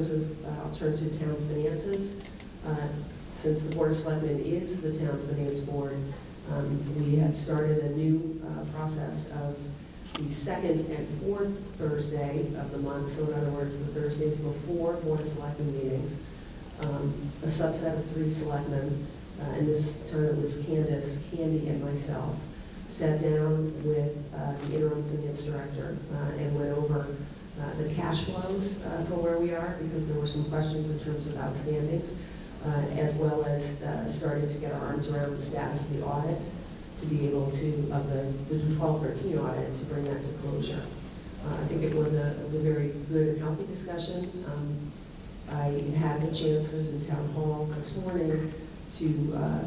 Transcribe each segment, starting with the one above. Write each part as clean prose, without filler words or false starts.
terms of, I'll turn to town finances. Since the Board of Selectmen is the town finance board, we have started a new process of the second and fourth Thursday of the month. So in other words, the Thursdays before Board of Selectmen meetings, a subset of 3 selectmen, and this time it was Candace, Candy, and myself, sat down with the interim finance director and went over the cash flows for where we are, because there were some questions in terms of outstandings, as well as starting to get our arms around the status of the audit, to be able to, of the 12-13 audit, to bring that to closure. I think it was a very good and healthy discussion. I had the chance, I was in town hall this morning, to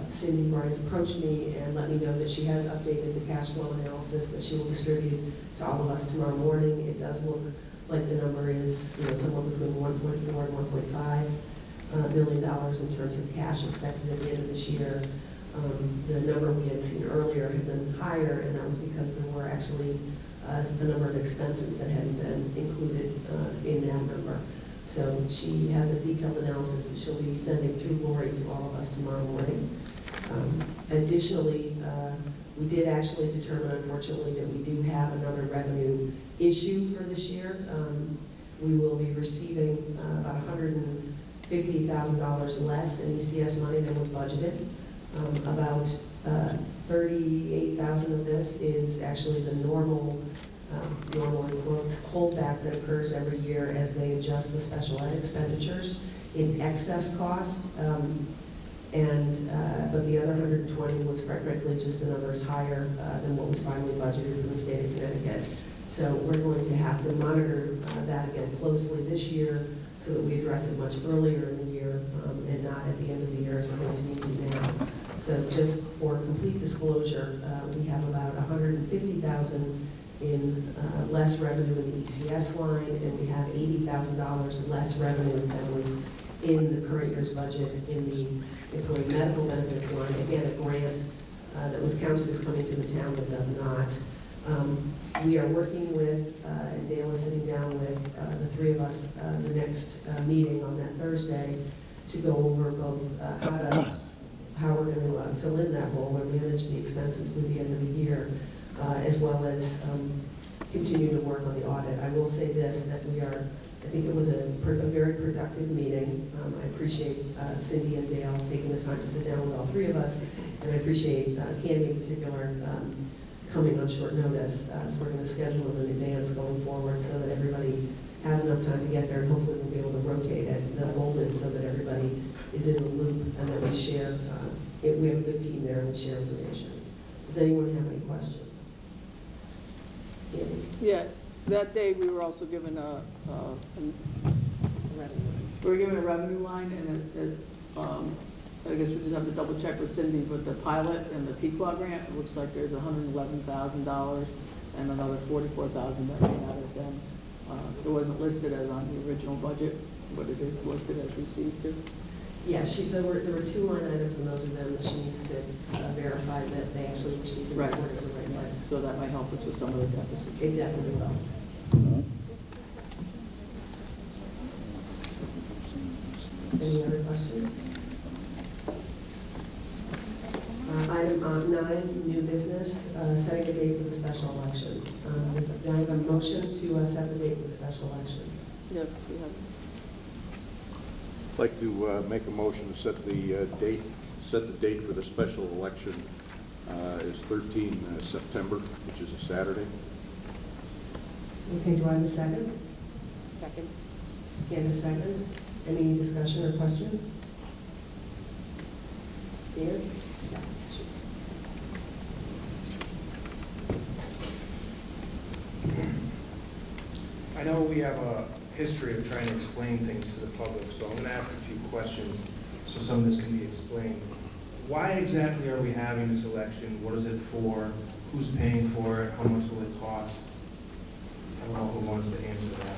Cindy Barnes approached me and let me know that she has updated the cash flow analysis that she will distribute to all of us tomorrow morning. It does look like the number is, you know, somewhere between 1.4 and 1.5 million dollars in terms of cash expected at the end of this year. The number we had seen earlier had been higher, and that was because there were actually the number of expenses that hadn't been included in that number. So she has a detailed analysis that she'll be sending through Lori to all of us tomorrow morning. Additionally, we did actually determine, unfortunately, that we do have another revenue issue for this year. We will be receiving about $150,000 less in ECS money than was budgeted. About 38,000 of this is actually the normal in quotes, holdback that occurs every year as they adjust the special ed expenditures in excess cost. But the other 120 was quite frankly just the numbers higher than what was finally budgeted from the state of Connecticut. So we're going to have to monitor that again closely this year so that we address it much earlier in the year and not at the end of the year as we're going to need to now. So just for complete disclosure, we have about 150,000 in less revenue in the ECS line, and we have $80,000 less revenue than was in the current year's budget in the employee medical benefits line. Again, a grant that was counted as coming to the town that does not. We are working with, and Dale is sitting down with the 3 of us the next meeting on that Thursday to go over both how we're going to fill in that role or manage the expenses through the end of the year, as well as continue to work on the audit. I will say this, that we are, I think it was a very productive meeting. I appreciate Cindy and Dale taking the time to sit down with all 3 of us, and I appreciate Candy in particular coming on short notice. So we're going to schedule them in advance going forward so that everybody has enough time to get there, and hopefully we'll be able to rotate it. The goal is so that everybody is in the loop and that we share, we have a good team there and we share information. Does anyone have any questions? Candy? Yeah, that day we were also given a revenue line, and I guess we just have to double check with Cindy with the pilot and the Pequot grant. It looks like there's $111,000 and another $44,000 that may not have been. It wasn't listed as on the original budget, but it is listed as received too. Yeah, there were 2 line items, and those are them that she needs to verify that they actually received the report in the right place. So that might help us with some of the deficits. It definitely will. Any other questions? Item 9, new business, setting a date for the special election. Do I have a motion to set the date for the special election? Yep, we have. I'd like to make a motion to set the date for the special election is 13 September, which is a Saturday. Okay, do I have a second? Second. Candace seconds. Any discussion or questions? Dan? Yeah. I know we have a history of trying to explain things to the public, so I'm going to ask a few questions so some of this can be explained. Why exactly are we having this election? What is it for? Who's paying for it? How much will it cost? I don't know who wants to answer that.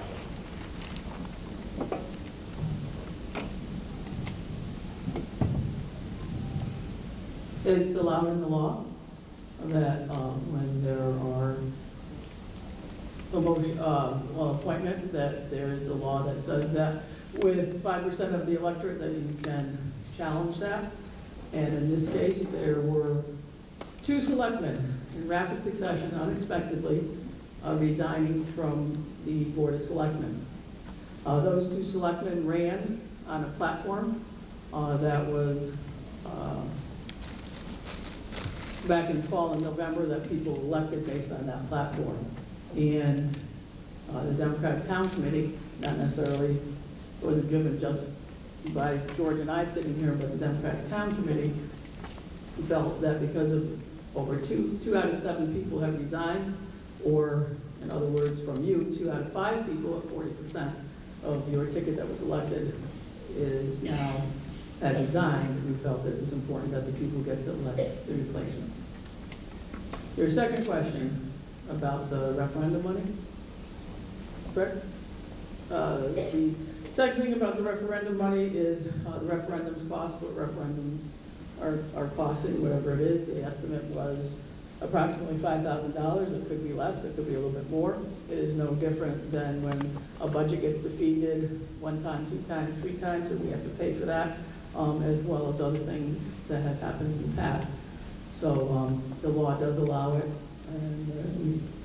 It's allowed in the law that when there are appointment, that there is a law that says that with 5% of the electorate, that you can challenge that. And in this case, there were 2 selectmen in rapid succession, unexpectedly, resigning from the Board of Selectmen. Those 2 selectmen ran on a platform that was back in fall and November, that people elected based on that platform. And the Democratic Town Committee, not necessarily, wasn't given just by George and I sitting here, but the Democratic Town Committee felt that because of over 2 out of 7 people have resigned, or in other words, from you, 2 out of 5 people, at 40% of your ticket that was elected is now has resigned, we felt that it was important that the people get to elect the replacements. Your second question about the referendum money, correct? The second thing about the referendum money is the referendums cost what referendums are costing, whatever it is. The estimate was approximately $5,000. It could be less, it could be a little bit more. It is no different than when a budget gets defeated 1 time, 2 times, 3 times, and we have to pay for that, as well as other things that have happened in the past. So the law does allow it,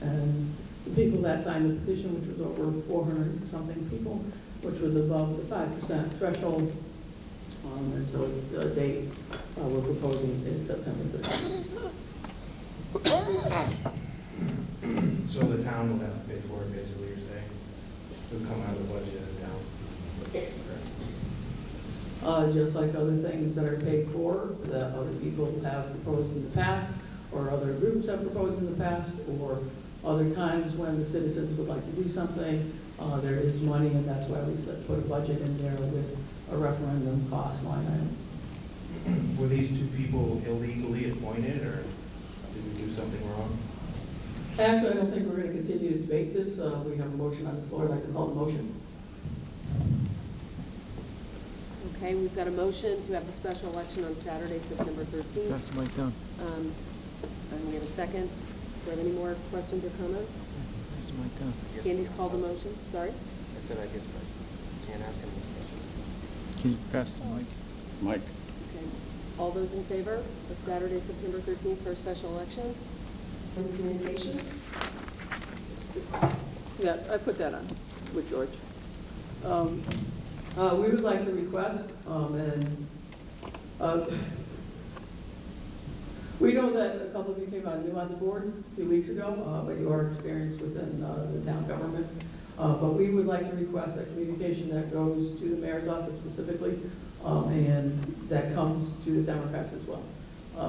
and the people that signed the petition, which was over 400 something people, which was above the 5% threshold, and so it's the date we're proposing is September 13th. So the town will have to pay for it, basically, you're saying? It would come out of the budget of the town? Just like other things that are paid for, that other people have proposed in the past, or other groups have proposed in the past, or other times when the citizens would like to do something, there is money, and that's why we put a budget in there with a referendum cost line item. Were these 2 people illegally appointed, or did we do something wrong? Actually, I don't think we're going to continue to debate this. We have a motion on the floor. I'd like to call the motion. Okay, we've got a motion to have the special election on Saturday, September 13th. Pass the mic down. And we have a second. Do you have any more questions or comments? Pass the mic down. Candy's called the motion. Sorry? I said I guess I can't ask any questions. Can you pass the mic? Mike? Okay. All those in favor of Saturday, September 13th for a special election? And communications? Yeah, I put that on with George. We would like to request, we know that a couple of you came on new on the board a few weeks ago, but you are experienced within the town government. But we would like to request a communication that goes to the mayor's office specifically, and that comes to the Democrats as well.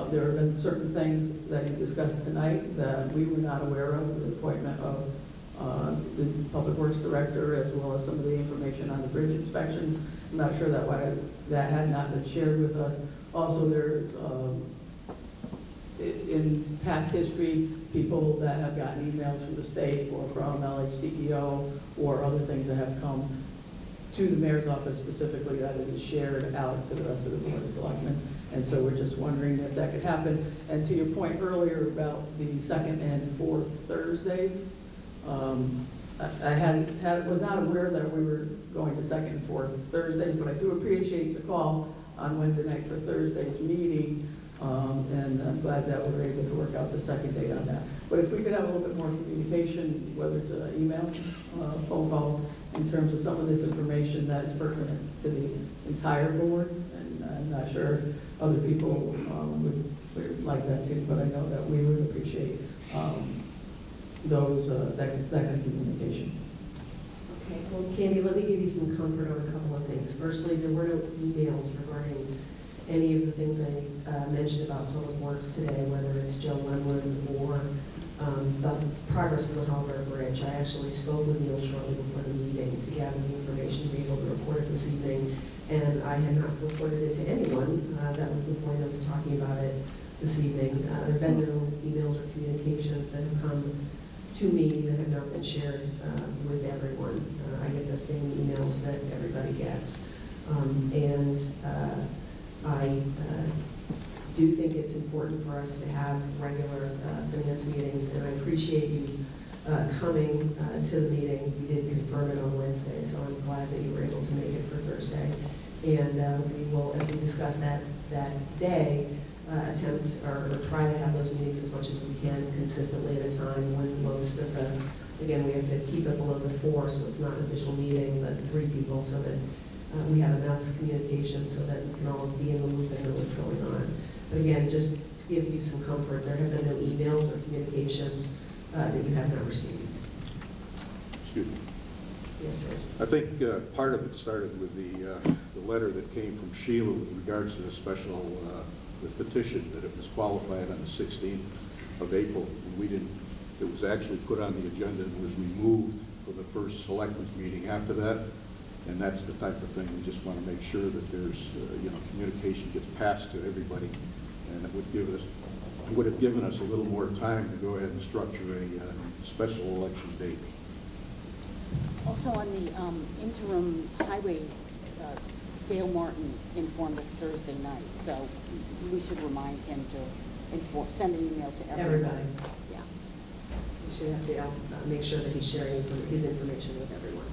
There have been certain things that you discussed tonight that we were not aware of, the appointment of the Public Works Director, as well as some of the information on the bridge inspections. I'm not sure that why that had not been shared with us. Also, there's, in past history, people that have gotten emails from the state or from LHCEO or other things that have come to the mayor's office specifically that it is shared out to the rest of the Board of Selectmen. And so we're just wondering if that could happen. And to your point earlier about the 2nd and 4th Thursdays, I was not aware that we were going to 2nd and 4th Thursdays, but I do appreciate the call on Wednesday night for Thursday's meeting, and I'm glad that we were able to work out the 2nd date on that. But if we could have a little bit more communication, whether it's an email, phone calls, in terms of some of this information that is pertinent to the entire board, and I'm not sure if other people would like that too, but I know that we would appreciate that kind of communication. Okay, well, Candy, let me give you some comfort on a couple of things. Firstly, there were no emails regarding any of the things I mentioned about Public Works today, whether it's Joe Lemlin or the progress of the Hallberg Bridge. I actually spoke with Neil shortly before the meeting to gather the information to be able to report it this evening, and I had not reported it to anyone. That was the point of talking about it this evening. There have been no emails or communications that have come to me that have not been shared with everyone. I get the same emails that everybody gets. I do think it's important for us to have regular finance meetings, and I appreciate you coming to the meeting. We did confirm it on Wednesday, so I'm glad that you were able to make it for Thursday. And we will, as we discuss that day, attempt or try to have those meetings as much as we can consistently at a time when most of the, again, we have to keep it below the 4, so it's not an official meeting, but 3 people, so that we have enough communication so that we can all be in the loop and know what's going on. But again, just to give you some comfort, there have been no emails or communications that you have not received. Excuse me. Yes, George? I think part of it started with the letter that came from Sheila with regards to the special the petition that it was qualified on the 16th of April. We didn't. It was actually put on the agenda and was removed for the first selectmen's meeting after that. And that's the type of thing we just want to make sure that there's communication gets passed to everybody, and it would have given us a little more time to go ahead and structure a special election date. Also on the interim highway, Dale Martin informed us Thursday night, so we should remind him to send an email to everybody. Yeah. We should have Dale make sure that he's sharing his information with everyone.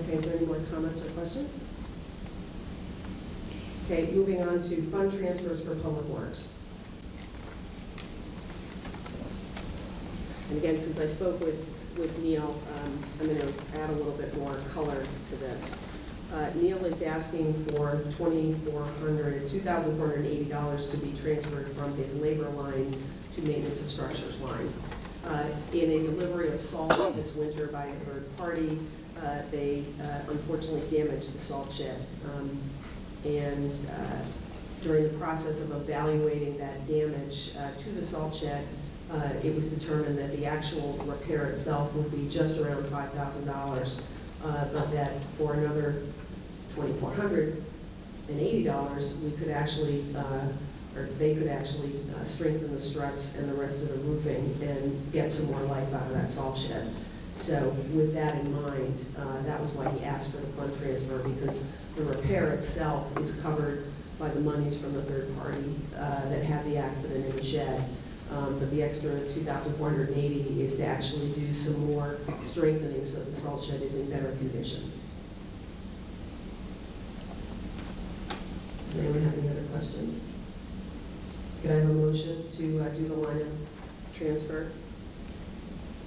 Okay, is there any more comments or questions? Okay, moving on to fund transfers for public works. And again, since I spoke with Neil, I'm going to add a little bit more color to this. Neil is asking for $2,480 to be transferred from his labor line to maintenance of structures line. In a delivery of salt this winter by a third party, they unfortunately damaged the salt shed. And during the process of evaluating that damage to the salt shed, it was determined that the actual repair itself would be just around $5,000, but that for another $2,480, we could actually, or they could actually strengthen the struts and the rest of the roofing and get some more life out of that salt shed. So with that in mind, that was why he asked for the fund transfer, because the repair itself is covered by the monies from the third party that had the accident in the shed. But the extra $2,480 is to actually do some more strengthening so the salt shed is in better condition. Does anyone have any other questions? Could I have a motion to do the line of transfer?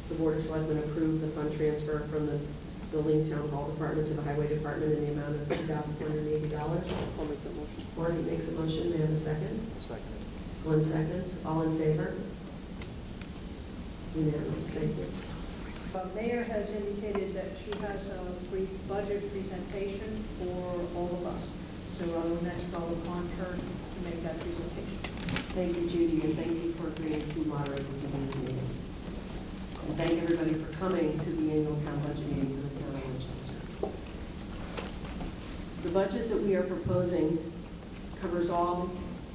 The Board of Selectmen approved the fund transfer from the Building Town Hall Department to the Highway Department in the amount of $2,480. I'll make that motion. Marty makes a motion. May I have a second? Second. 1 second. All in favor? Unanimous. Thank you. Mayor has indicated that she has a brief budget presentation for all of us. So next I'll upon her to make that presentation. Thank you, Judy, and thank you for agreeing to moderate this evening's meeting. And thank everybody for coming to the annual town budget meeting for the town of Winchester. The budget that we are proposing covers all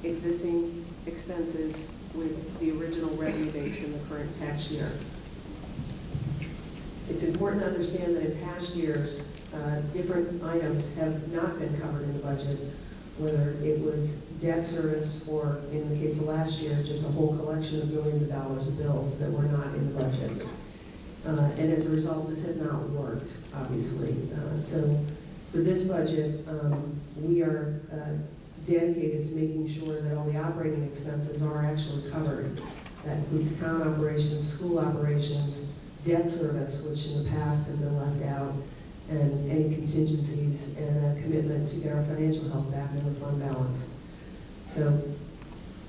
existing expenses with the original revenue base from the current tax year. It's important to understand that in past years, different items have not been covered in the budget, whether it was debt service or, in the case of last year, just a whole collection of millions of dollars of bills that were not in the budget. And as a result, this has not worked, obviously. So for this budget, we are dedicated to making sure that all the operating expenses are actually covered. That includes town operations, school operations, debt service, which in the past has been left out, and any contingencies, and a commitment to get our financial health back in the fund balance. So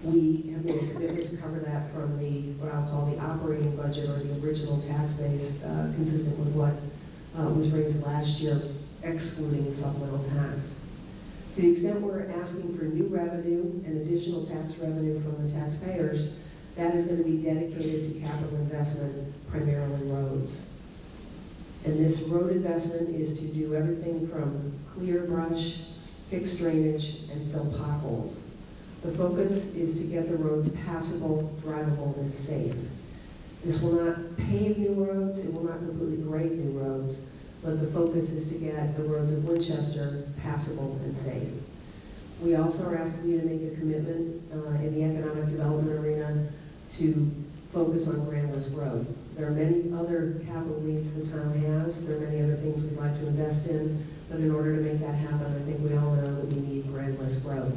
we have made a commitment to cover that from the, what I'll call the operating budget, or the original tax base, consistent with what was raised last year, excluding the supplemental tax. To the extent we're asking for new revenue and additional tax revenue from the taxpayers, that is going to be dedicated to capital investment, primarily roads. And this road investment is to do everything from clear brush, fix drainage, and fill potholes. The focus is to get the roads passable, drivable, and safe. This will not pave new roads, it will not completely grade new roads, but the focus is to get the roads of Winchester passable and safe. We also are asking you to make a commitment in the economic development arena to focus on grand list growth. There are many other capital needs the town has. There are many other things we'd like to invest in, but in order to make that happen, I think we all know that we need grand list growth.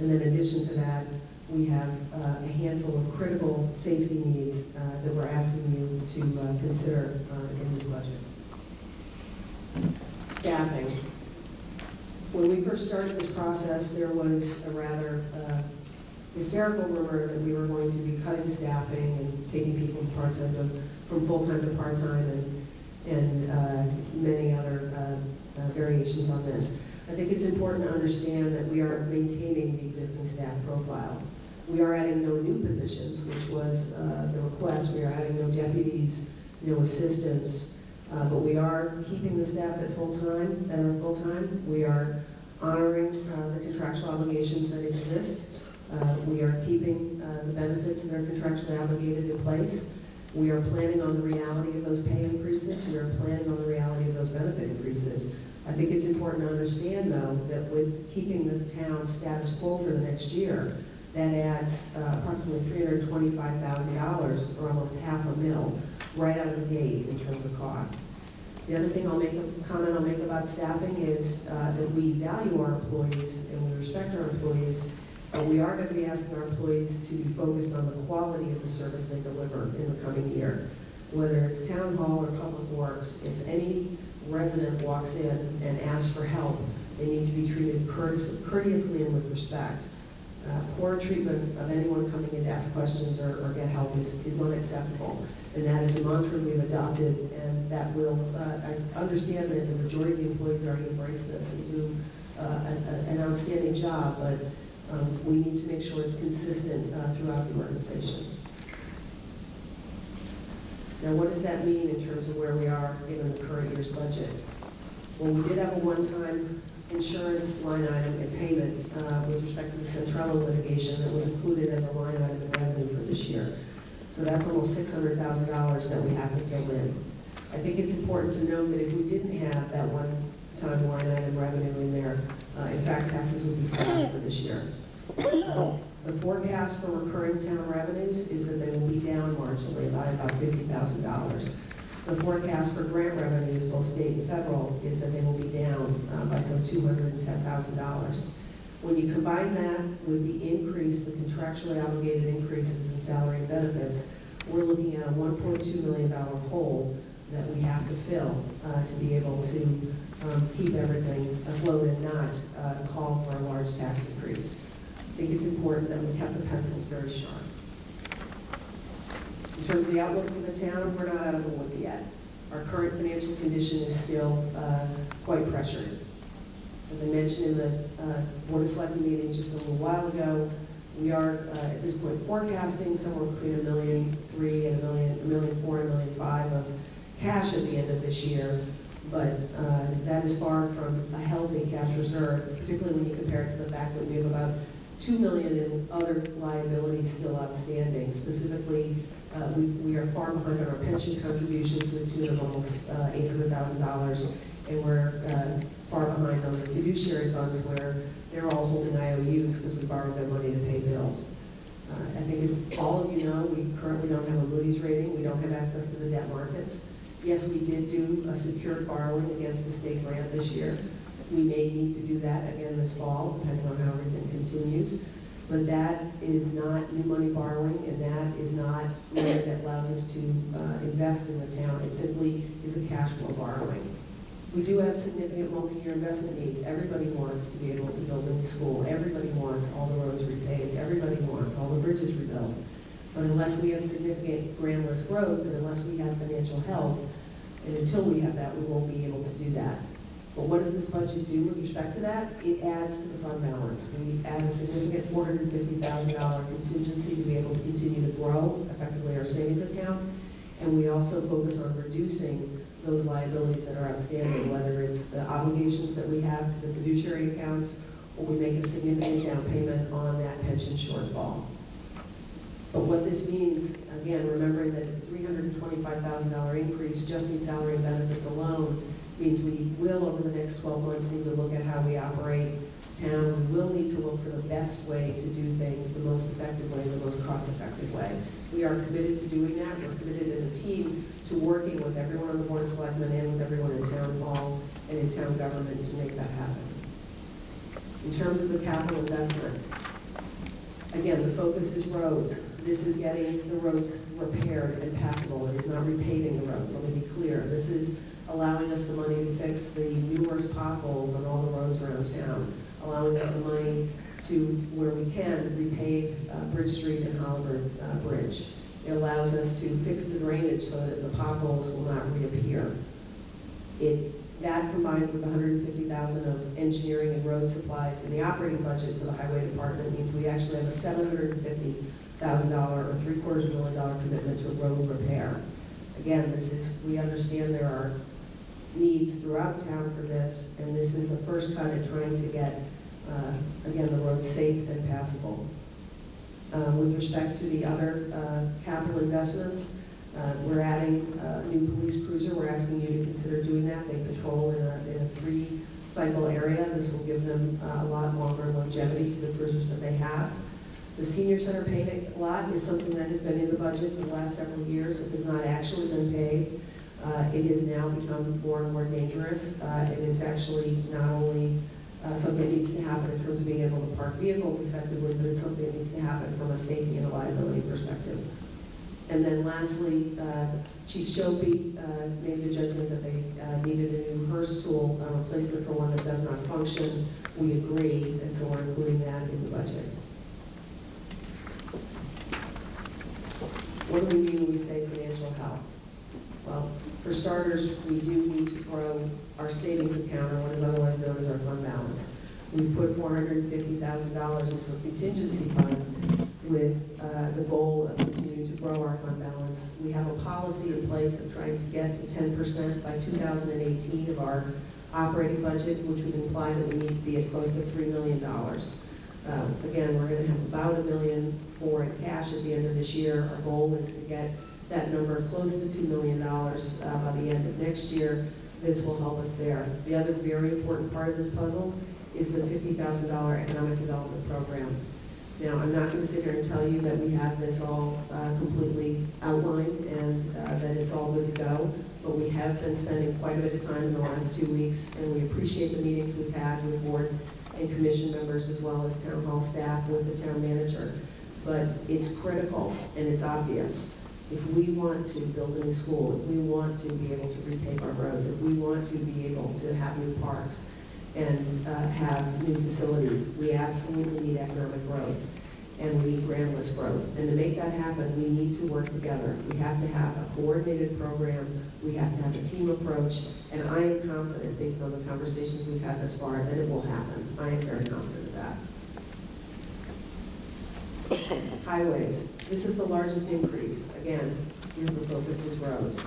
And then in addition to that, we have a handful of critical safety needs that we're asking you to consider in this budget. Staffing. When we first started this process, there was a rather hysterical rumor that we were going to be cutting staffing and taking people from full-time to part-time and many other variations on this. I think it's important to understand that we are maintaining the existing staff profile. We are adding no new positions, which was the request. We are adding no deputies, no assistants, but we are keeping the staff at full-time, that are full-time. We are honoring the contractual obligations that exist. We are keeping the benefits that are contractually obligated in place. We are planning on the reality of those pay increases. We are planning on the reality of those benefit increases. I think it's important to understand, though, that with keeping the town status quo for the next year, that adds approximately $325,000, or almost $500,000, right out of the gate in terms of cost. The other thing comment I'll make about staffing is that we value our employees and we respect our employees, but we are going to be asking our employees to be focused on the quality of the service they deliver in the coming year. Whether it's town hall or public works, if any resident walks in and asks for help, they need to be treated courteously and with respect. Poor treatment of anyone coming in to ask questions or get help is unacceptable. And that is a mantra we've adopted, and that will, I understand that the majority of the employees already embrace this and do an outstanding job, but we need to make sure it's consistent throughout the organization. Now, what does that mean in terms of where we are given the current year's budget? Well, we did have a one-time insurance line item and payment with respect to the Centrello litigation that was included as a line item in revenue for this year. So that's almost $600,000 that we have to fill in. I think it's important to note that if we didn't have that one-time line item revenue in there, in fact, taxes would be flat for this year. The forecast for recurring town revenues is that they will be down marginally by about $50,000. The forecast for grant revenues, both state and federal, is that they will be down by some $210,000. When you combine that with the increase, the contractually obligated increases in salary and benefits, we're looking at a $1.2 million hole that we have to fill to be able to keep everything afloat and not call for a large tax increase. I think it's important that we kept the pencils very sharp. In terms of the outlook for the town, we're not out of the woods yet. Our current financial condition is still quite pressured. As I mentioned in the Board of Selectmen meeting just a little while ago, we are at this point forecasting somewhere between $1.3 million and $1.4 million, $1.5 million of cash at the end of this year. But that is far from a healthy cash reserve, particularly when you compare it to the fact that we have about $2 million in other liabilities still outstanding. Specifically, we are far behind on our pension contributions to the tune of almost $800,000, and we're far behind on the fiduciary funds where they're all holding IOUs because we borrowed their money to pay bills. I think as all of you know, we currently don't have a Moody's rating. We don't have access to the debt markets. Yes, we did do a secured borrowing against a state grant this year. We may need to do that again this fall, depending on how everything continues. But that is not new money borrowing, and that is not money that allows us to invest in the town. It simply is a cash flow borrowing. We do have significant multi-year investment needs. Everybody wants to be able to build a new school. Everybody wants all the roads repaved. Everybody wants all the bridges rebuilt. But unless we have significant grand list growth, and unless we have financial health, and until we have that, we won't be able to do that. But what does this budget do with respect to that? It adds to the fund balance. We add a significant $450,000 contingency to be able to continue to grow effectively our savings account. And we also focus on reducing those liabilities that are outstanding, whether it's the obligations that we have to the fiduciary accounts, or we make a significant down payment on that pension shortfall. But what this means, again, remembering that it's $325,000 increase just in salary and benefits alone, means we will, over the next 12 months, need to look at how we operate town, we will need to look for the best way to do things, the most effective way, the most cost-effective way. We are committed to doing that. We're committed as a team to working with everyone on the Board of Selectmen and with everyone in town hall and in town government to make that happen. In terms of the capital investment, again, the focus is roads. This is getting the roads repaired and passable. It is not repaving the roads, let me be clear. This is allowing us the money to fix the numerous potholes on all the roads around town, allowing us the money to, where we can, repave Bridge Street and Hollywood Bridge. It allows us to fix the drainage so that the potholes will not reappear. That combined with $150,000 of engineering and road supplies in the operating budget for the highway department means we actually have a $750,000 or $750,000 commitment to road repair. Again, we understand there are needs throughout town for this, and this is a first cut at trying to get, again, the roads safe and passable. With respect to the other capital investments, we're adding a new police cruiser. We're asking you to consider doing that. They patrol in a 3-cycle area. This will give them a lot longer longevity to the cruisers that they have. The senior center paving lot is something that has been in the budget for the last several years. It has not actually been paved. It has now become more and more dangerous. It is actually not only something that needs to happen in terms of being able to park vehicles effectively, but it's something that needs to happen from a safety and a liability perspective. And then lastly, Chief Shopee made the judgment that they needed a new HERS tool, a replacement for one that does not function. We agree, and so we're including that in the budget. What do we mean when we say financial health? Well, for starters, we do need to grow our savings account, or what is otherwise known as our fund balance. We've put $450,000 into a contingency fund with the goal of continuing to grow our fund balance. We have a policy in place of trying to get to 10% by 2018 of our operating budget, which would imply that we need to be at close to $3 million. Again, we're going to have about $1 million in cash at the end of this year. Our goal is to get that number close to $2 million by the end of next year. This will help us there. The other very important part of this puzzle is the $50,000 economic development program. Now, I'm not going to sit here and tell you that we have this all completely outlined and that it's all good to go, but we have been spending quite a bit of time in the last 2 weeks, and we appreciate the meetings we've had with board and commission members as well as town hall staff with the town manager. But it's critical and it's obvious. If we want to build a new school, if we want to be able to repave our roads, if we want to be able to have new parks and have new facilities, we absolutely need economic growth and we need grant-less growth. And to make that happen, we need to work together. We have to have a coordinated program. We have to have a team approach. And I am confident, based on the conversations we've had thus far, that it will happen. I am very confident of that. Highways. This is the largest increase. Again, here's the focus is roads.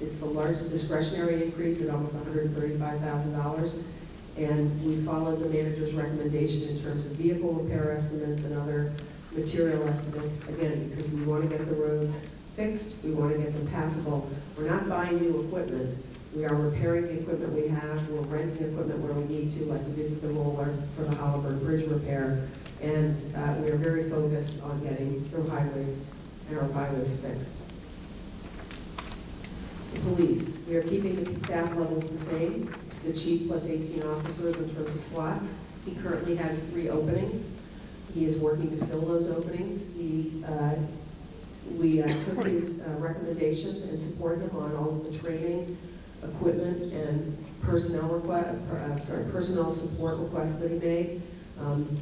It's the largest discretionary increase at almost $135,000. And we followed the manager's recommendation in terms of vehicle repair estimates and other material estimates, again, because we want to get the roads fixed, we want to get them passable. We're not buying new equipment. We are repairing the equipment we have. We're renting equipment where we need to, like we did with the roller for the Hollywood Bridge repair. And we are very focused on getting the highways and our byways fixed. The police. We are keeping the staff levels the same. It's the chief plus 18 officers in terms of slots. He currently has 3 openings. He is working to fill those openings. We took his recommendations and supported him on all of the training, equipment, and personnel support requests that he made.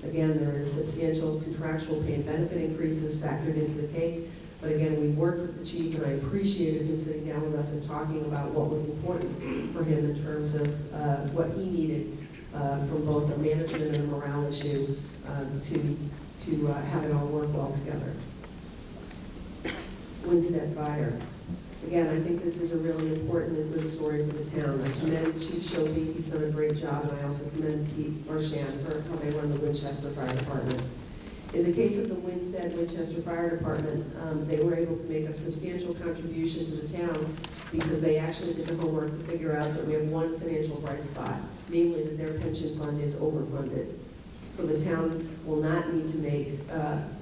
Again, there is substantial contractual pay and benefit increases factored into the cake. But again, we worked with the chief, and I appreciated him sitting down with us and talking about what was important for him in terms of what he needed from both a management and a morale issue to have it all work well together. Winstead Fire. Again, I think this is a really important and good story for the town. I commend Chief Shopee. He's done a great job, and I also commend Pete Marchand for how they run the Winchester Fire Department. In the case of the Winstead Winchester Fire Department, they were able to make a substantial contribution to the town because they actually did the homework to figure out that we have one financial bright spot, namely that their pension fund is overfunded. So the town will not need to make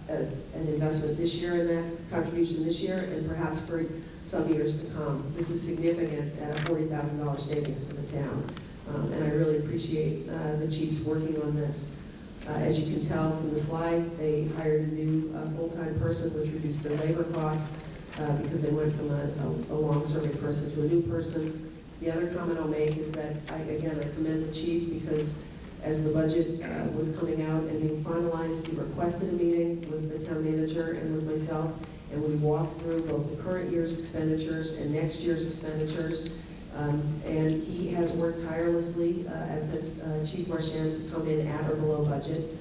an investment this year in that contribution this year, and perhaps for some years to come. This is significant at a $40,000 savings to the town. And I really appreciate the chiefs working on this. As you can tell from the slide, they hired a new full-time person, which reduced their labor costs because they went from a long-serving person to a new person. The other comment I'll make is that, I commend the chief because as the budget was coming out and being finalized, he requested a meeting with the town manager and with myself, and we walked through both the current year's expenditures and next year's expenditures. And he has worked tirelessly, as has Chief Marchand, to come in at or below budget.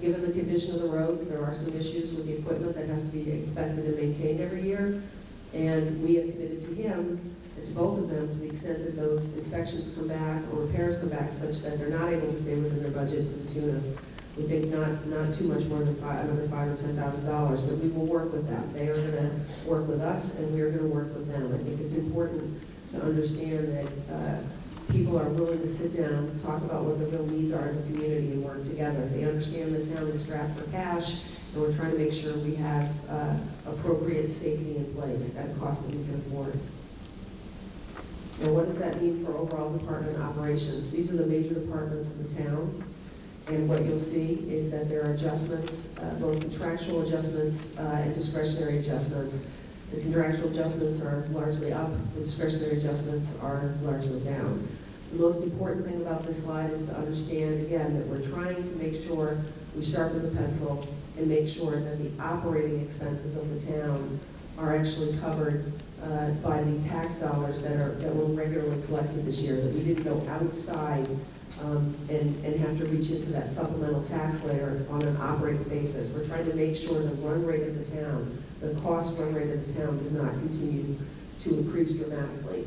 Given the condition of the roads, there are some issues with the equipment that has to be inspected and maintained every year. And we have committed to him and to both of them to the extent that those inspections come back or repairs come back such that they're not able to stay within their budget to the tune of, we think, not too much more than another $5,000 or $10,000, that we will work with them. They are going to work with us, and we are going to work with them. I think it's important to understand that people are willing to sit down, talk about what the real needs are in the community, and work together. They understand the town is strapped for cash, and we're trying to make sure we have appropriate safety in place at a cost that we can afford. Now, what does that mean for overall department operations? These are the major departments of the town, and what you'll see is that there are adjustments, both contractual adjustments and discretionary adjustments. The contractual adjustments are largely up, the discretionary adjustments are largely down. The most important thing about this slide is to understand, again, that we're trying to make sure we sharpen the pencil and make sure that the operating expenses of the town are actually covered by the tax dollars that were regularly collected this year, that we didn't go outside and have to reach into that supplemental tax layer on an operating basis. We're trying to make sure the run rate of the town, the cost run rate of the town does not continue to increase dramatically.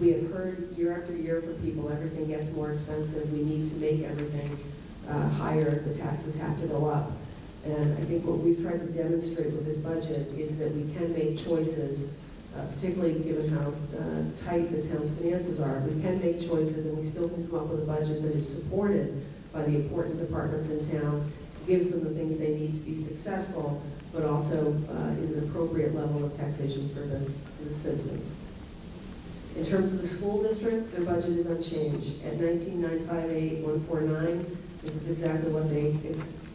We have heard year after year from people, everything gets more expensive, we need to make everything higher, the taxes have to go up. And I think what we've tried to demonstrate with this budget is that we can make choices, particularly given how tight the town's finances are. We can make choices and we still can come up with a budget that is supported by the important departments in town, gives them the things they need to be successful, but also is an appropriate level of taxation for the citizens. In terms of the school district, their budget is unchanged. At $19,958,149, this is exactly what they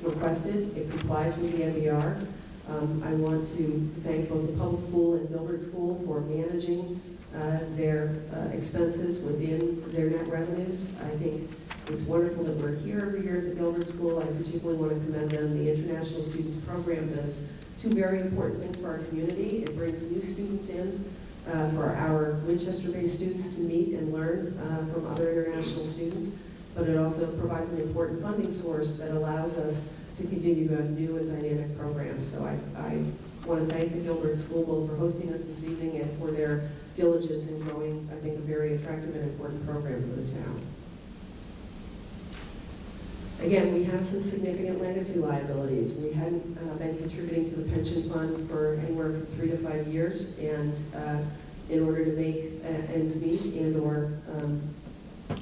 requested. It complies with the MBR. I want to thank both the public school and Gilbert School for managing their expenses within their net revenues. I think it's wonderful that we're here every year at the Gilbert School. I particularly want to commend them. The International Students Program does two very important things for our community. It brings new students in for our Winchester-based students to meet and learn from other international students, but it also provides an important funding source that allows us to continue to have new and dynamic programs. So I want to thank the Gilbert School both for hosting us this evening and for their diligence in growing, I think, a very attractive and important program for the town. Again, we have some significant legacy liabilities. We hadn't been contributing to the pension fund for anywhere from 3 to 5 years, and in order to make ends meet and or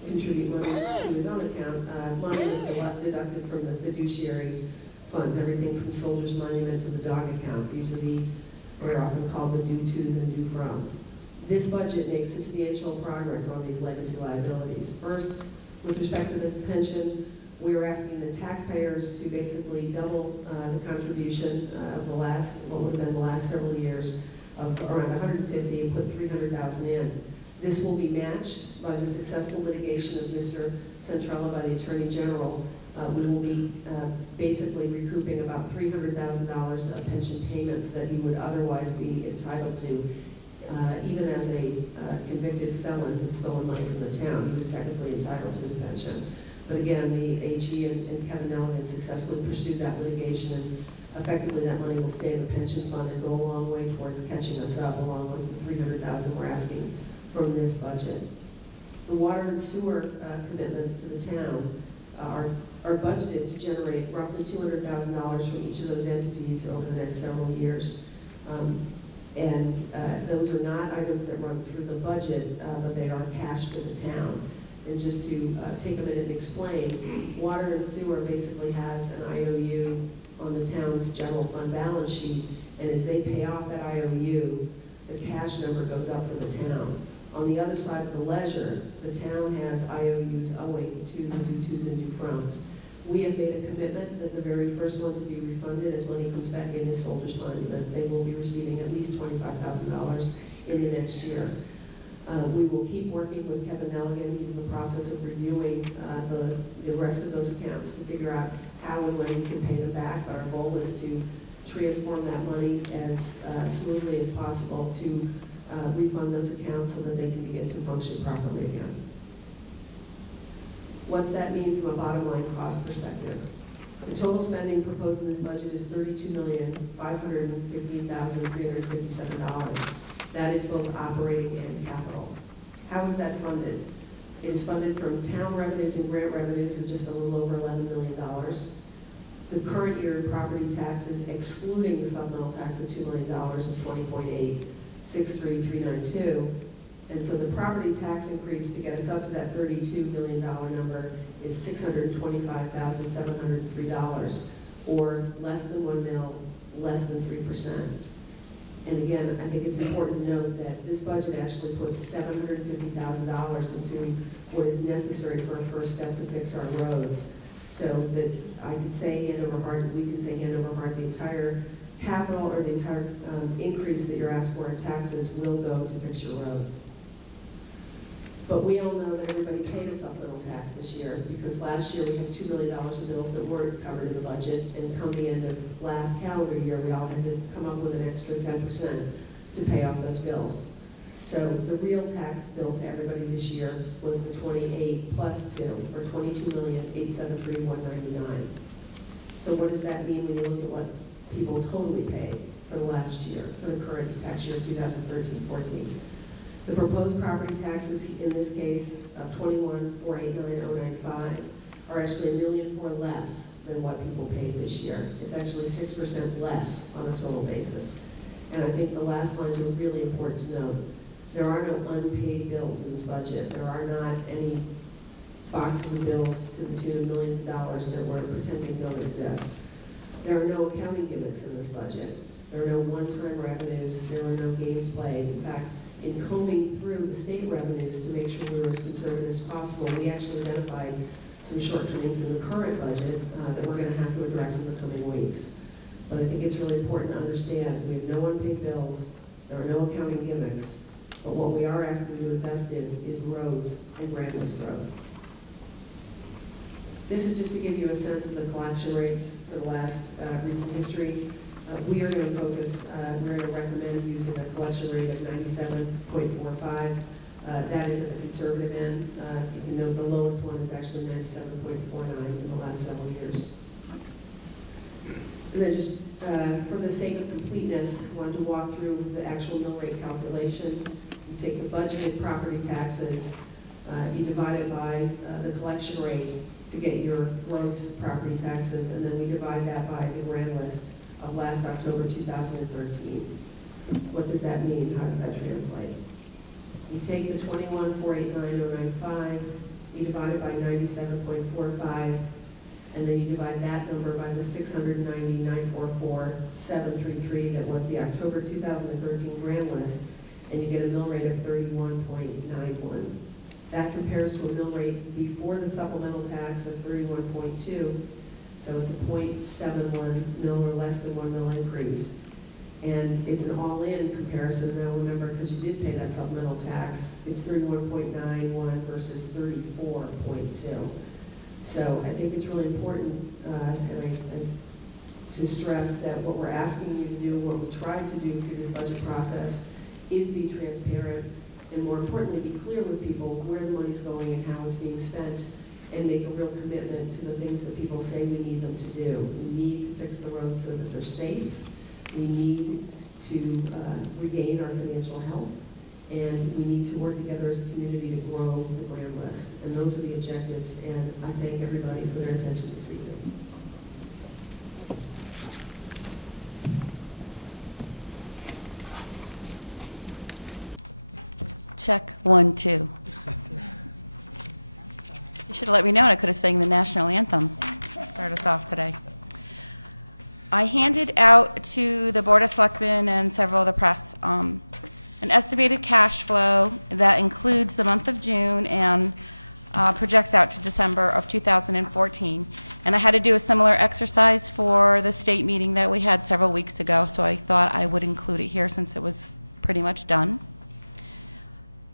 contribute money to his own account, money was deducted from the fiduciary funds, everything from Soldiers Monument to the dog account. These are they're often called the due-tos and due-froms. This budget makes substantial progress on these legacy liabilities. First, with respect to the pension, we are asking the taxpayers to basically double the contribution of what would have been the last several years of around 150 and put 300,000 in. This will be matched by the successful litigation of Mr. Centrella by the Attorney General. We will be basically recouping about $300,000 of pension payments that he would otherwise be entitled to, even as a convicted felon who'd stolen money from the town. He was technically entitled to his pension. But again, the AG and Kevin Nelligan successfully pursued that litigation, and effectively that money will stay in the pension fund and go a long way towards catching us up, along with the $300,000 we're asking from this budget. The water and sewer commitments to the town are are budgeted to generate roughly $200,000 from each of those entities over the next several years. Those are not items that run through the budget, but they are cash to the town. And just to take a minute and explain, water and sewer basically has an IOU on the town's general fund balance sheet, and as they pay off that IOU, the cash number goes up for the town. On the other side of the ledger, the town has IOUs owing to the due-tos and due-froms. We have made a commitment that the very first one to be refunded as money comes back in is Soldiers Monument. They will be receiving at least $25,000 in the next year. We will keep working with Kevin Nelligan. He's in the process of reviewing the rest of those accounts to figure out how and when we can pay them back. But our goal is to transform that money as smoothly as possible to refund those accounts so that they can begin to function properly again. What's that mean from a bottom line cost perspective? The total spending proposed in this budget is $32,515,357. That is both operating and capital. How is that funded? It is funded from town revenues and grant revenues of just a little over $11 million. The current year property taxes, excluding the supplemental tax of $2 million of 20.863392. And so the property tax increase to get us up to that $32 million number is $625,703, or less than 1 mil, less than 3%. And again, I think it's important to note that this budget actually puts $750,000 into what is necessary for a first step to fix our roads. So that I could say hand over heart, we can say hand over heart, the entire capital or the entire increase that you're asked for in taxes will go to fix your roads. But we all know that everybody paid a supplemental tax this year, because last year we had $2 million of bills that weren't covered in the budget, and come the end of last calendar year, we all had to come up with an extra 10% to pay off those bills. So the real tax bill to everybody this year was the 28 plus 2, or $22,873,199. So what does that mean when you look at what people totally paid for the last year, for the current tax year, 2013-14? The proposed property taxes in this case of $21,489,095 are actually $1.4 million less than what people paid this year. It's actually 6% less on a total basis. And I think the last lines are really important to note. There are no unpaid bills in this budget. There are not any boxes of bills to the tune of millions of dollars that we're pretending don't exist. There are no accounting gimmicks in this budget. There are no one-time revenues. There are no games played. In fact, in combing through the state revenues to make sure we were as conservative as possible, we actually identified some shortcomings in the current budget that we're going to have to address in the coming weeks. But I think it's really important to understand we have no unpaid bills, there are no accounting gimmicks, but what we are asking you to invest in is roads and grant list growth. This is just to give you a sense of the collection rates for the last recent history. We are going to focus, we're going to recommend using a collection rate of 97.45. That is at the conservative end. You can note the lowest one is actually 97.49 in the last several years. And then just for the sake of completeness, I wanted to walk through the actual mill rate calculation. You take the budgeted property taxes, you divide it by the collection rate to get your gross property taxes, and then we divide that by the grand list of last October 2013. What does that mean? How does that translate? You take the 21,489,095, you divide it by 97.45, and then you divide that number by the 690,944,733 that was the October 2013 grand list, and you get a mill rate of 31.91. That compares to a mill rate before the supplemental tax of 31.2. So it's a 0.71 mil or less than 1 mil increase. And it's an all-in comparison. Now remember, because you did pay that supplemental tax, it's 31.91 versus 34.2. So I think it's really important to stress that what we're asking you to do, what we tried to do through this budget process, is be transparent and, more importantly, be clear with people where the money's going and how it's being spent, and make a real commitment to the things that people say we need them to do. We need to fix the roads so that they're safe. We need to regain our financial health. and we need to work together as a community to grow the grand list. And those are the objectives, and I thank everybody for their attention this evening. Check, 1, 2. You should have let me know, and I could have sang the national anthem. Start us off today. I handed out to the Board of Selectmen and several of the press an estimated cash flow that includes the month of June and projects out to December of 2014. And I had to do a similar exercise for the state meeting that we had several weeks ago, so I thought I would include it here since it was pretty much done.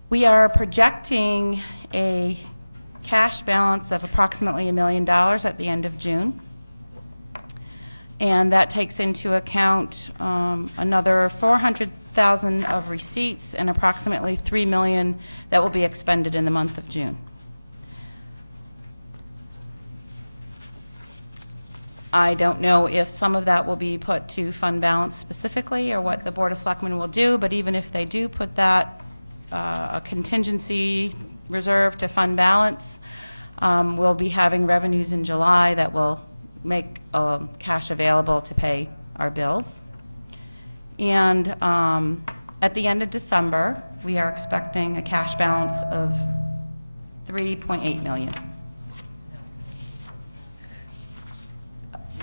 We are projecting a cash balance of approximately $1 million at the end of June. And that takes into account another $400,000 of receipts and approximately $3 million that will be expended in the month of June. I don't know if some of that will be put to fund balance specifically or what the Board of Selectmen will do, but even if they do put that a contingency reserve to fund balance, we'll be having revenues in July that will make cash available to pay our bills. And at the end of December, we are expecting a cash balance of $3.8 million.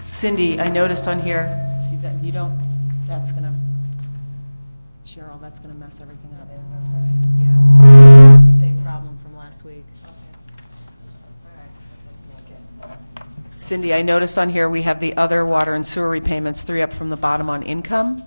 Cindy, I noticed on here, see that you don't, that's gonna, Cheryl, that's gonna mess everything up. Yeah, that's the same problem from last week. Cindy, I noticed on here we have the other water and sewer repayments, 3 up from the bottom on income.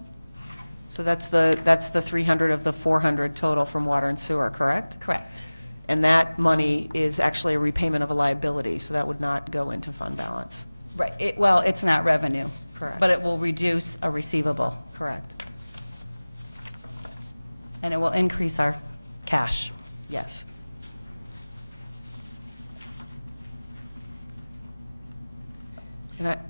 So that's the 300 of the 400 total from water and sewer, correct? Correct. And that money is actually a repayment of a liability, so that would not go into fund balance. Right. Well, it's not revenue. Correct. But it will reduce a receivable. Correct. And it will increase our cash. Yes.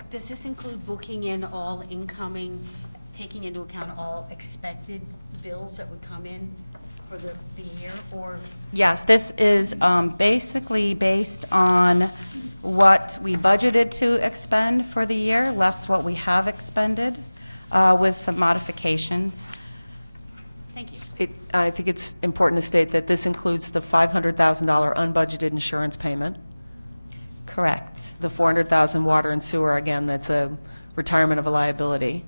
Does this include booking in all incoming, taking into account all expected bills that would come in for the year, or? Yes, this is basically based on what we budgeted to expend for the year, less what we have expended, with some modifications. Thank you. I think it's important to state that this includes the $500,000 unbudgeted insurance payment. Correct. The $400,000 water and sewer, again, that's a retirement of a liability.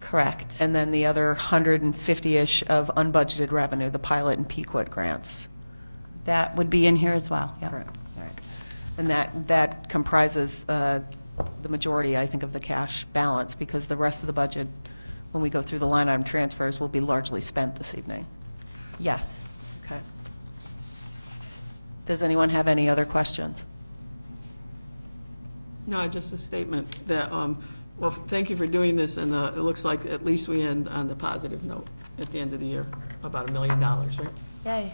Correct. And then the other 150-ish of unbudgeted revenue, the pilot and Pequot grants. That would be in here as well, yeah. Correct. All right. And that comprises the majority, I think, of the cash balance, because the rest of the budget, when we go through the line item transfers, will be largely spent this evening. Yes. Okay. Does anyone have any other questions? No, just a statement that, well, thank you for doing this, and it looks like at least we end on the positive note at the end of the year, about $1 million, right? Yay.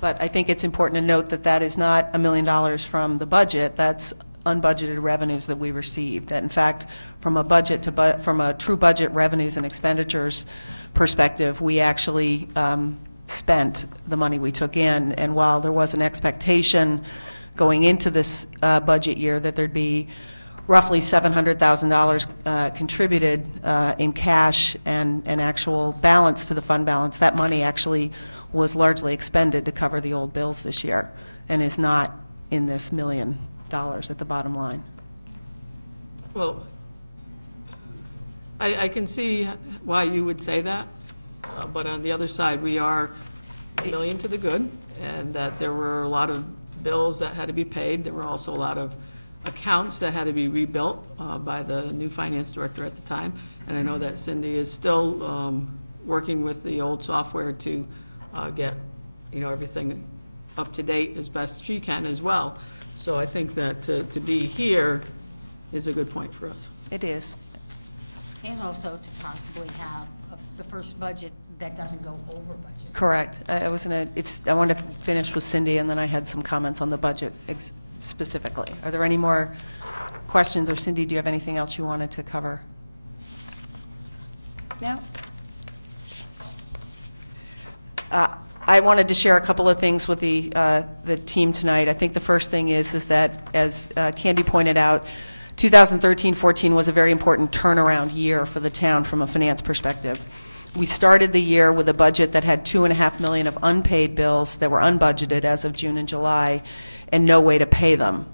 But I think it's important to note that that is not $1 million from the budget. That's unbudgeted revenues that we received. That, in fact, from a budget from a true budget revenues and expenditures perspective, we actually spent the money we took in. And while there was an expectation going into this budget year that there'd be roughly $700,000 contributed in cash and actual balance to the fund balance, that money actually was largely expended to cover the old bills this year and is not in this $1 million at the bottom line. Well, I can see why you would say that, but on the other side, we are $1 million to the good, and that there were a lot of bills that had to be paid. There were also a lot of accounts that had to be rebuilt by the new finance director at the time, and I know that Cindy is still working with the old software to get, everything up to date as best she can as well. So I think that to be here is a good point for us. It is. And also to possibly have the first budget that doesn't go over budget. Correct. I wanted to finish with Cindy, and then I had some comments on the budget specifically. Are there any more questions, or Cindy, do you have anything else you wanted to cover? No? I wanted to share a couple of things with the team tonight. I think the first thing is that, as Candy pointed out, 2013-14 was a very important turnaround year for the town from a finance perspective. We started the year with a budget that had $2.5 million of unpaid bills that were unbudgeted as of June and July, and no way to pay them.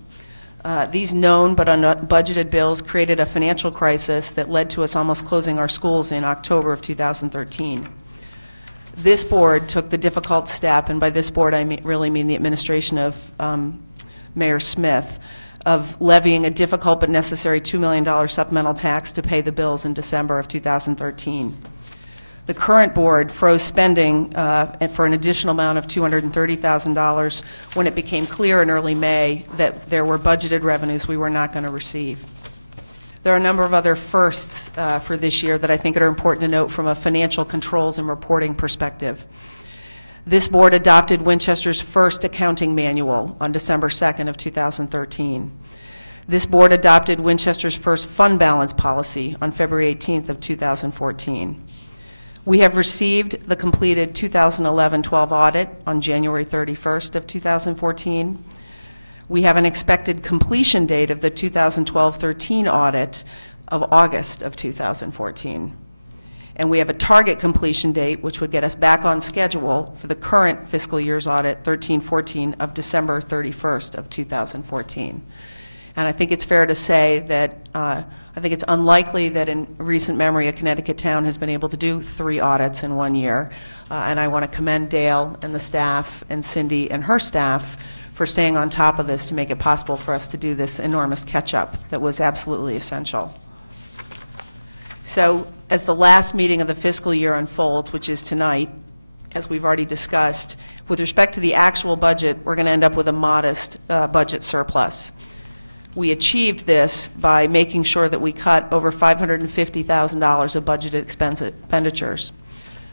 These known but unbudgeted bills created a financial crisis that led to us almost closing our schools in October of 2013. This board took the difficult step, and by this board I really mean the administration of Mayor Smith, of levying a difficult but necessary $2 million supplemental tax to pay the bills in December of 2013. The current board froze spending for an additional amount of $230,000 when it became clear in early May that there were budgeted revenues we were not going to receive. There are a number of other firsts for this year that I think are important to note from a financial controls and reporting perspective. This board adopted Winchester's first accounting manual on December 2nd of 2013. This board adopted Winchester's first fund balance policy on February 18th of 2014. We have received the completed 2011-12 audit on January 31st of 2014. We have an expected completion date of the 2012-13 audit of August of 2014. And we have a target completion date, which would get us back on schedule for the current fiscal year's audit, 13-14, of December 31st of 2014. And I think it's fair to say that I think it's unlikely that in recent memory a Connecticut town has been able to do 3 audits in 1 year. And I want to commend Dale and the staff and Cindy and her staff for staying on top of this to make it possible for us to do this enormous catch-up that was absolutely essential. So as the last meeting of the fiscal year unfolds, which is tonight, as we've already discussed, with respect to the actual budget, we're going to end up with a modest budget surplus. We achieved this by making sure that we cut over $550,000 of budgeted expenditures.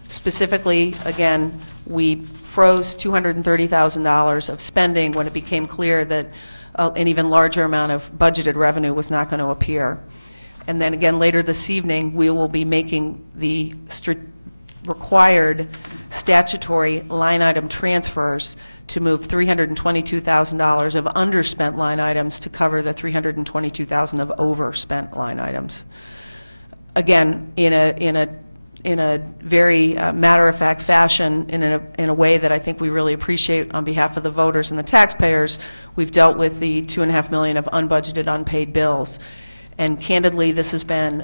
Specifically, again, we froze $230,000 of spending when it became clear that an even larger amount of budgeted revenue was not going to appear. And then again, later this evening, we will be making the required statutory line item transfers to move $322,000 of underspent line items to cover the $322,000 of overspent line items. Again, in a very matter-of-fact fashion, in a way that I think we really appreciate on behalf of the voters and the taxpayers, we've dealt with the $2.5 million of unbudgeted, unpaid bills. And candidly, this has been,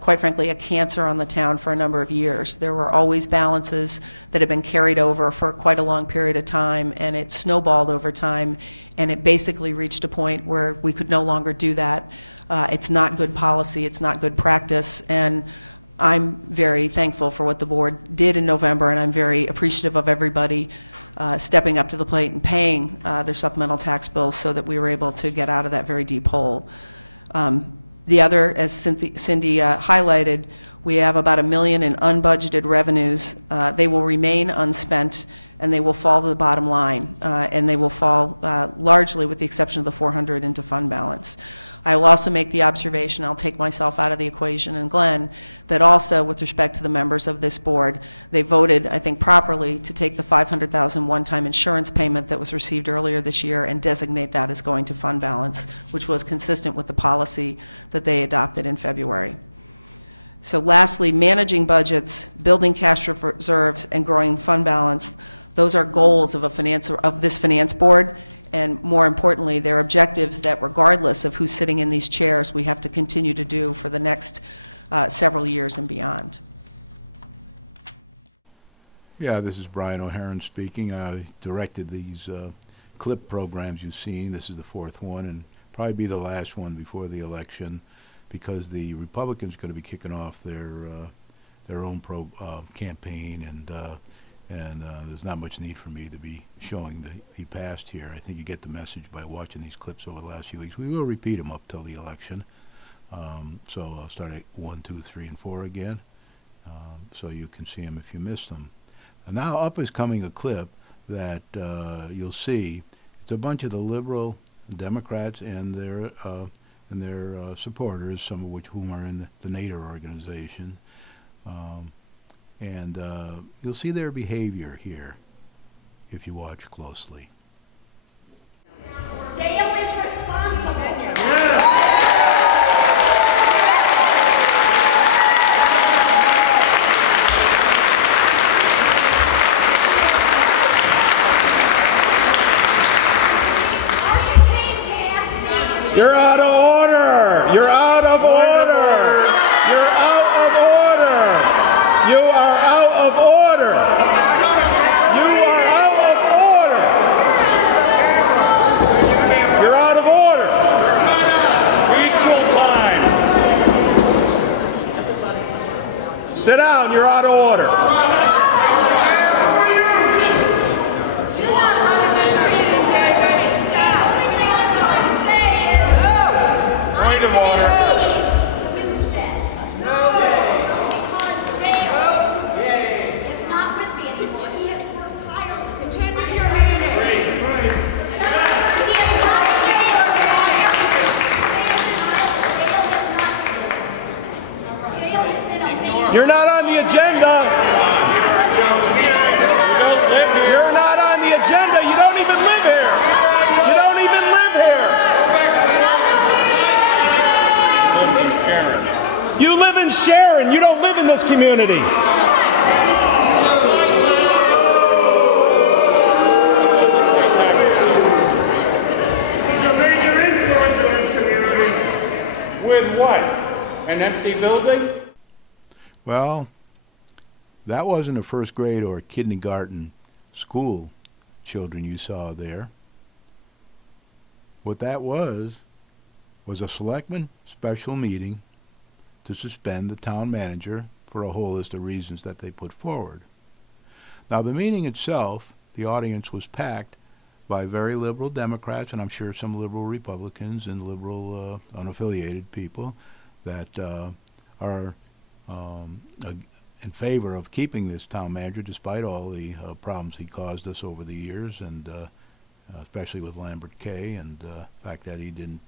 quite frankly, a cancer on the town for a number of years. There were always balances that had been carried over for quite a long period of time, and it snowballed over time, and it basically reached a point where we could no longer do that. It's not good policy, it's not good practice, and I'm very thankful for what the board did in November, and I'm very appreciative of everybody stepping up to the plate and paying their supplemental tax bills so that we were able to get out of that very deep hole. The other, as Cindy highlighted, we have about $1 million in unbudgeted revenues. They will remain unspent, and they will fall to the bottom line, and they will fall largely, with the exception of the $400, into fund balance. I will also make the observation, I'll take myself out of the equation, and Glenn, that also with respect to the members of this board, they voted, I think properly, to take the $500,000 one-time insurance payment that was received earlier this year and designate that as going to fund balance, which was consistent with the policy that they adopted in February. So lastly, managing budgets, building cash reserves, and growing fund balance, those are goals of this finance board. And more importantly, they're objectives that regardless of who's sitting in these chairs, we have to continue to do for the next several years and beyond. Yeah, this is Brian O'Haron speaking. I directed these CLIP programs you've seen. This is the 4th one, and probably be the last one before the election, because the Republicans are going to be kicking off their own campaign, and there's not much need for me to be showing the past here. I think you get the message by watching these clips over the last few weeks. We will repeat them up till the election. So I'll start at 1, 2, 3, and 4 again, so you can see them if you missed them. And now up is coming a clip that you'll see. It's a bunch of the liberal Democrats and their supporters, some of whom are in the Nader organization. And you'll see their behavior here if you watch closely. Dale is responsible. You're out of order! You're out of order! You're out of order! You are out of order! You are out of order! You're out of order! Equal time! Sit down, you're out of order! You're not on the agenda. You're not on the agenda. You don't even live here. You don't even live here. You live in Sharon. You don't live in this community. He's a major influence in this community. With what? An empty building? Well, that wasn't a first grade or kindergarten school children you saw there. What that was a selectman special meeting to suspend the town manager for a whole list of reasons that they put forward. Now, the meeting itself, the audience was packed by very liberal Democrats, and I'm sure some liberal Republicans and liberal unaffiliated people that are in favor of keeping this town manager despite all the problems he caused us over the years, and especially with Lambert Kay, and the fact that he didn't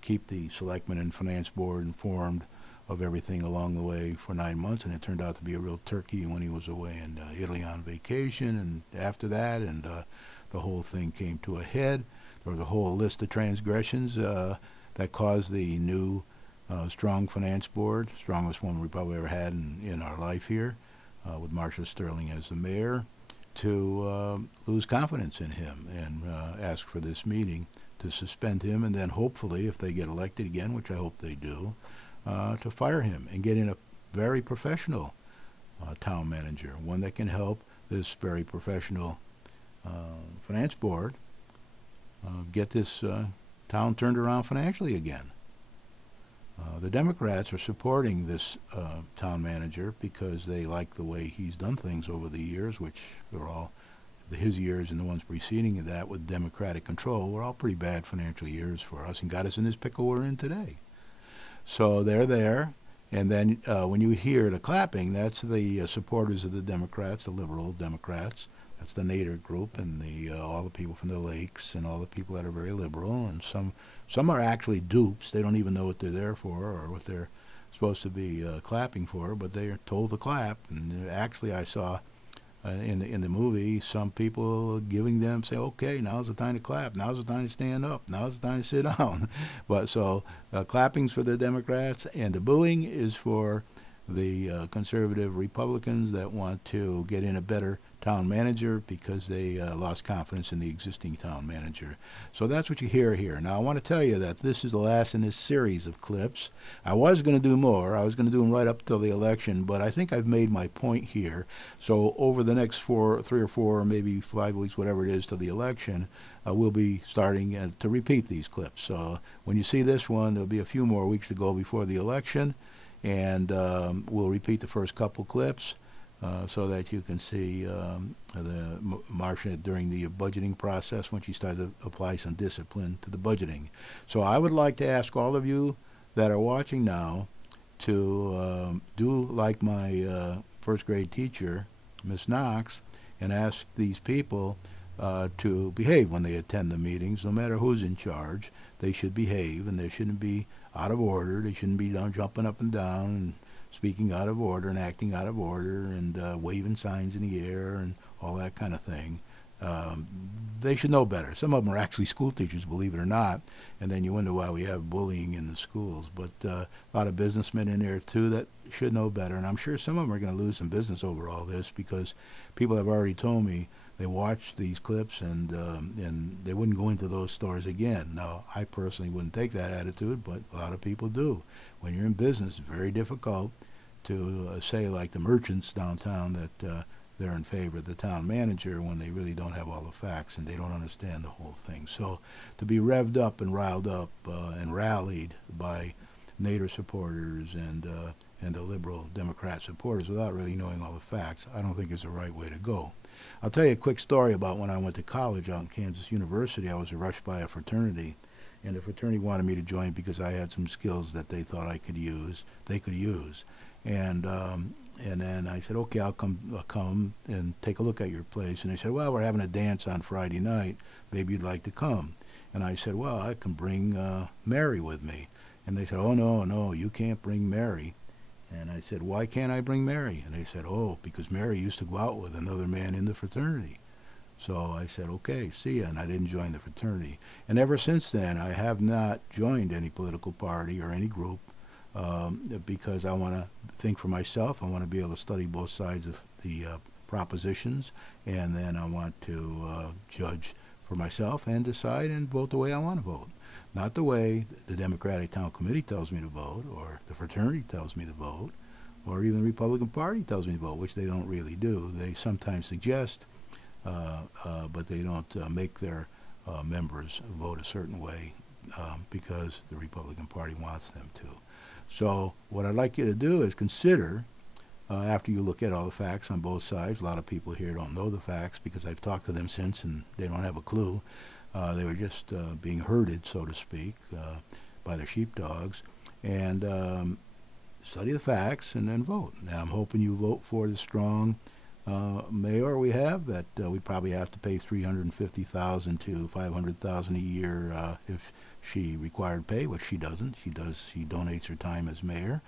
keep the selectmen and finance board informed of everything along the way for 9 months, and it turned out to be a real turkey when he was away in Italy on vacation, and after that, and the whole thing came to a head. There was a whole list of transgressions that caused the new strong finance board, strongest one we probably ever had in our life here, with Marcia Sterling as the mayor, to lose confidence in him and ask for this meeting to suspend him, and then hopefully, if they get elected again, which I hope they do, to fire him and get in a very professional town manager, one that can help this very professional finance board get this town turned around financially again. The Democrats are supporting this town manager because they like the way he's done things over the years, which are all his years and the ones preceding that with Democratic control were all pretty bad financial years for us and got us in this pickle we're in today. So they're there, and then when you hear the clapping, that's the supporters of the Democrats, the liberal Democrats. That's the Nader group and the all the people from the lakes and all the people that are very liberal, and some are actually dupes. They don't even know what they're there for or what they're supposed to be clapping for, but they are told to clap. And actually, I saw in the movie some people giving them, say, okay, now's the time to clap, now's the time to stand up, now's the time to sit down. But so clapping's for the Democrats, and the booing is for the conservative Republicans that want to get in a better town manager because they lost confidence in the existing town manager. So that's what you hear here. Now, I want to tell you that this is the last in this series of clips. I was going to do more. I was going to do them right up till the election, but I think I've made my point here. So over the next 3 or 4, maybe 5 weeks, whatever it is, to the election, we'll be starting to repeat these clips. So when you see this one, there'll be a few more weeks to go before the election, and we'll repeat the first couple clips. So that you can see Marcia during the budgeting process when she started to apply some discipline to the budgeting. So I would like to ask all of you that are watching now to do like my first grade teacher, Miss Knox, and ask these people to behave when they attend the meetings. No matter who's in charge, they should behave, and they shouldn't be out of order. They shouldn't be jumping up and down and speaking out of order and acting out of order and waving signs in the air and all that kind of thing. They should know better. Some of them are actually school teachers, believe it or not, and then you wonder why we have bullying in the schools. But a lot of businessmen in there too that should know better, and I'm sure some of them are going to lose some business over all this, because people have already told me they watched these clips and they wouldn't go into those stores again. Now, I personally wouldn't take that attitude, but a lot of people do. When you're in business, it's very difficult to say, like the merchants downtown, that they're in favor of the town manager when they really don't have all the facts and they don't understand the whole thing. So to be revved up and riled up and rallied by Nader supporters and the liberal Democrat supporters without really knowing all the facts, I don't think is the right way to go. I'll tell you a quick story about when I went to college out in Kansas University. I was rushed by a fraternity, and the fraternity wanted me to join because I had some skills that they thought they could use. And then I said, okay, I'll come and take a look at your place. And they said, well, we're having a dance on Friday night. Maybe you'd like to come. And I said, well, I can bring Mary with me. And they said, oh, no, you can't bring Mary. And I said, why can't I bring Mary? And they said, oh, because Mary used to go out with another man in the fraternity. So I said, okay, see ya, and I didn't join the fraternity. And ever since then, I have not joined any political party or any group because I want to think for myself. I want to be able to study both sides of the propositions, and then I want to judge for myself and decide and vote the way I want to vote. Not the way the Democratic Town Committee tells me to vote, or the fraternity tells me to vote, or even the Republican Party tells me to vote, which they don't really do. They sometimes suggest, but they don't make their members vote a certain way because the Republican Party wants them to. So what I'd like you to do is consider, after you look at all the facts on both sides — a lot of people here don't know the facts because I've talked to them since and they don't have a clue. They were just being herded, so to speak, by the sheepdogs. And study the facts and then vote. Now, I'm hoping you vote for the strong mayor we have, that we probably have to pay $350,000 to $500,000 a year if she required pay, which she doesn't. She donates her time as mayor.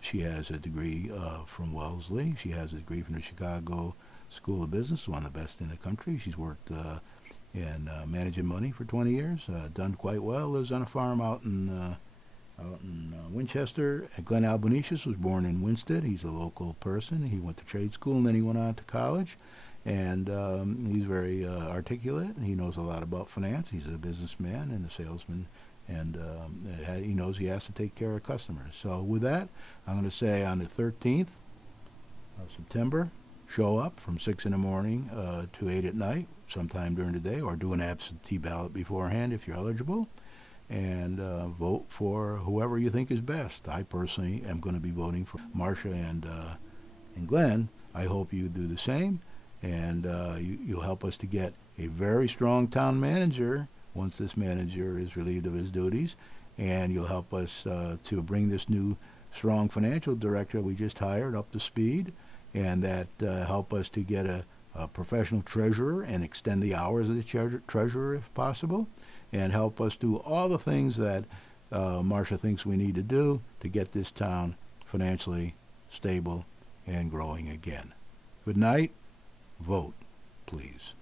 She has a degree from Wellesley. She has a degree from the Chicago School of Business, one of the best in the country. She's worked in managing money for 20 years, done quite well. Lives on a farm out in Winchester. Glenn Albanesius was born in Winsted. He's a local person. He went to trade school and then he went on to college. And he's very articulate. He knows a lot about finance. He's a businessman and a salesman. And he knows he has to take care of customers. So with that, I'm going to say on the 13th of September, show up from 6 in the morning to 8 at night, sometime during the day, or do an absentee ballot beforehand if you're eligible, and vote for whoever you think is best. I personally am going to be voting for Marcia and Glenn. I hope you do the same, and you'll help us to get a very strong town manager once this manager is relieved of his duties, and you'll help us to bring this new strong financial director we just hired up to speed, and that help us to get a professional treasurer and extend the hours of the treasurer if possible, and help us do all the things that Marcia thinks we need to do to get this town financially stable and growing again. Good night. Vote, please.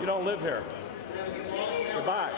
You don't live here. Goodbye.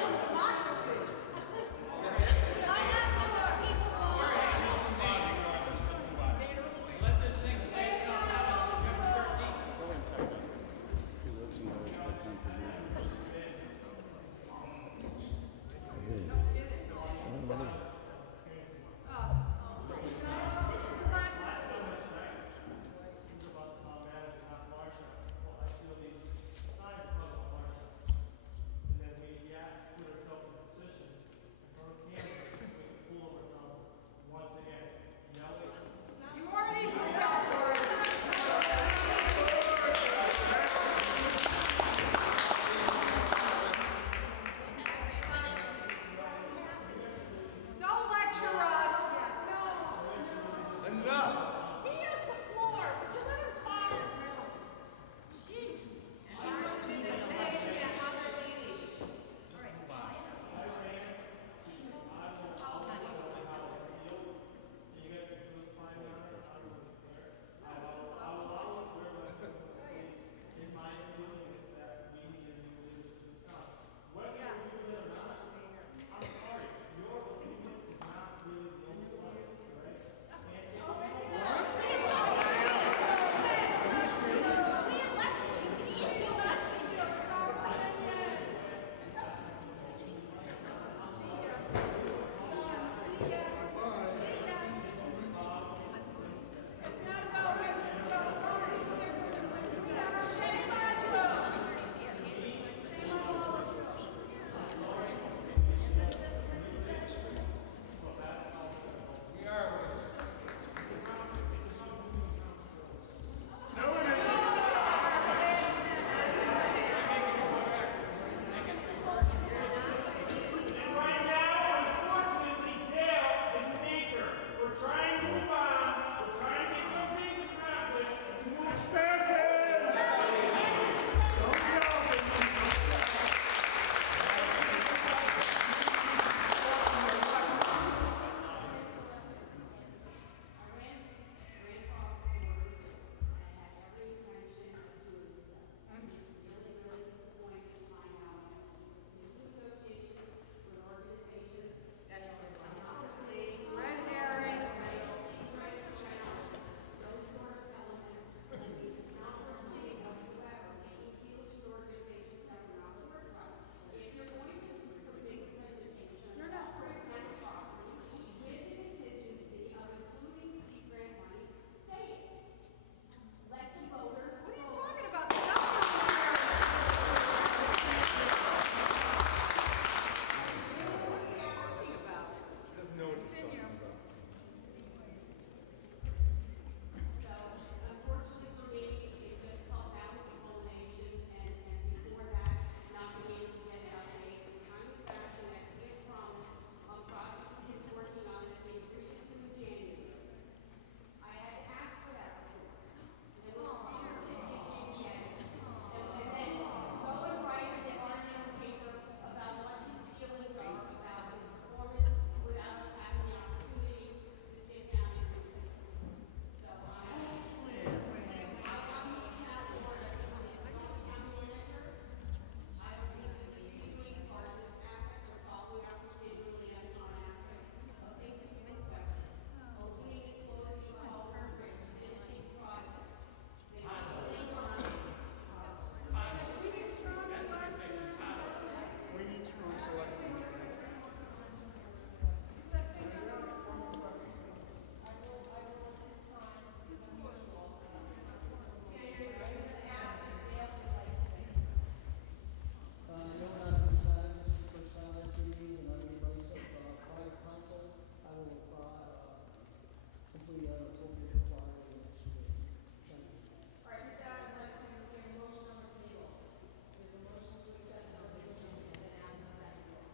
until we get far away next week. All right, with that, I'd like to get a motion on the table. We have a motion to accept the resolution and then ask the second one.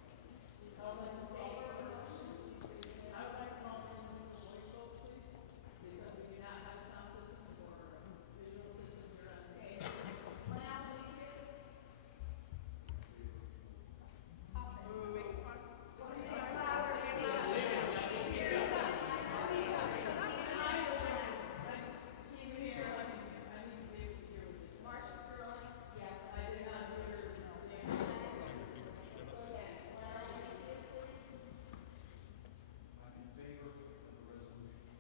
All those in favor of the motion, please raise your hand. I would like to call for individual voice votes, please, because we do not have a sound system or visual system here on the Okay. Glenn Albanese? Marcia Sterling? Yes, I did not hear. I'm in favor of the resolution.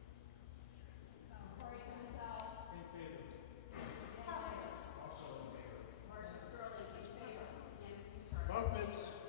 Corey Pimentel? In favor. Also in favor. Marcia Sterling, in favor. Puppets.